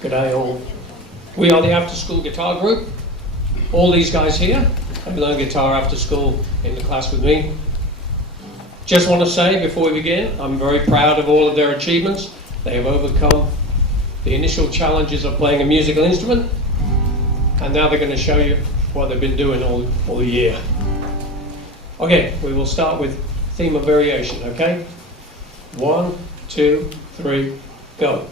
G'day all. We are the After School Guitar Group. All these guys here have learned guitar after school in the class with me. Just want to say before we begin, I'm very proud of all of their achievements. They have overcome the initial challenges of playing a musical instrument, and now they're going to show you what they've been doing all year. Okay, we will start with theme of variation, okay? 1, 2, 3, go.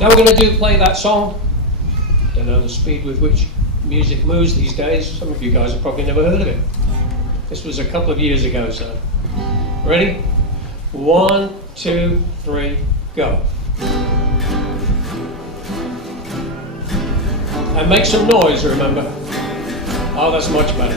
Now we're going to play that song. Don't know the speed with which music moves these days. Some of you guys have probably never heard of it. This was a couple of years ago, so. Ready? 1, 2, 3, go. And make some noise, remember. Oh, that's much better.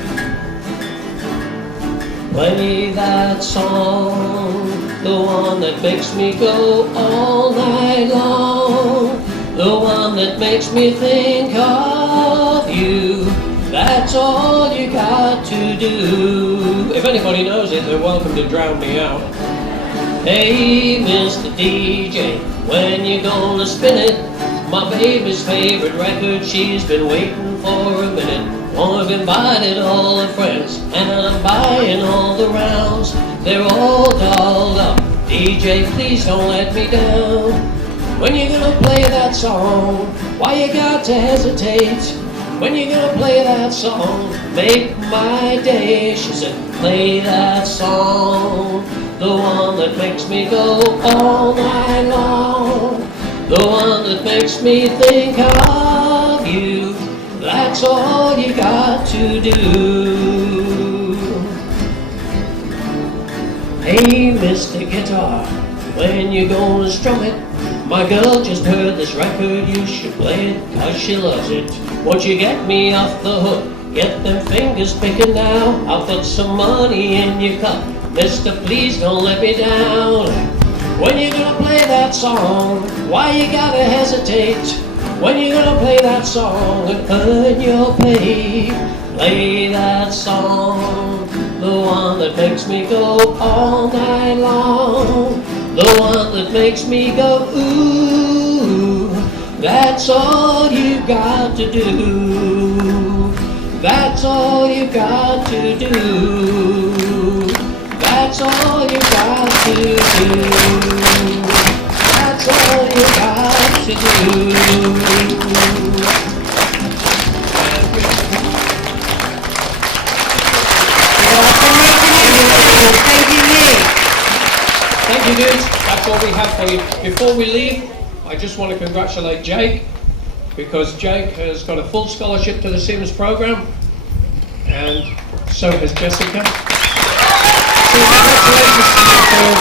Play that song, the one that makes me go all night long, the one that makes me think of you. That's all you got to do. If anybody knows it, they're welcome to drown me out. Hey, Mr. DJ, when you gonna spin it? My baby's favorite record, she's been waiting for a minute. I've invited all her friends, and I'm buying all the rounds. They're all dolled up. DJ, please don't let me down. When you gonna play that song? Why you got to hesitate? When you gonna play that song? Make my day. She said, play that song, the one that makes me go all night long, the one that makes me think of you. That's all you got to do. Hey, Mr. Guitar, when you gonna strum it? My girl just heard this record, you should play it, 'cause she loves it. Won't you get me off the hook? Get them fingers picking now. I'll put some money in your cup. Mister, please don't let me down. When you gonna play that song? Why you gotta hesitate? When you gonna play that song and earn your pay? Play that song, the one that makes me go all night long, the one that makes me go ooh. That's all you got to do. That's all you got to do. That's all you got to do. That's all you got to do. Thank you, dudes. That's all we have for you. Before we leave, I just want to congratulate Jake, because Jake has got a full scholarship to the Sims program, and so has Jessica. So congratulations to you two.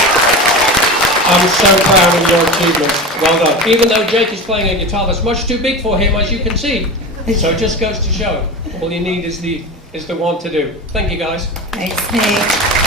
I'm so proud of your achievements. Well done. Even though Jake is playing a guitar that's much too big for him, as you can see. So it just goes to show, all you need is the one to do. Thank you, guys. Thanks, Nate.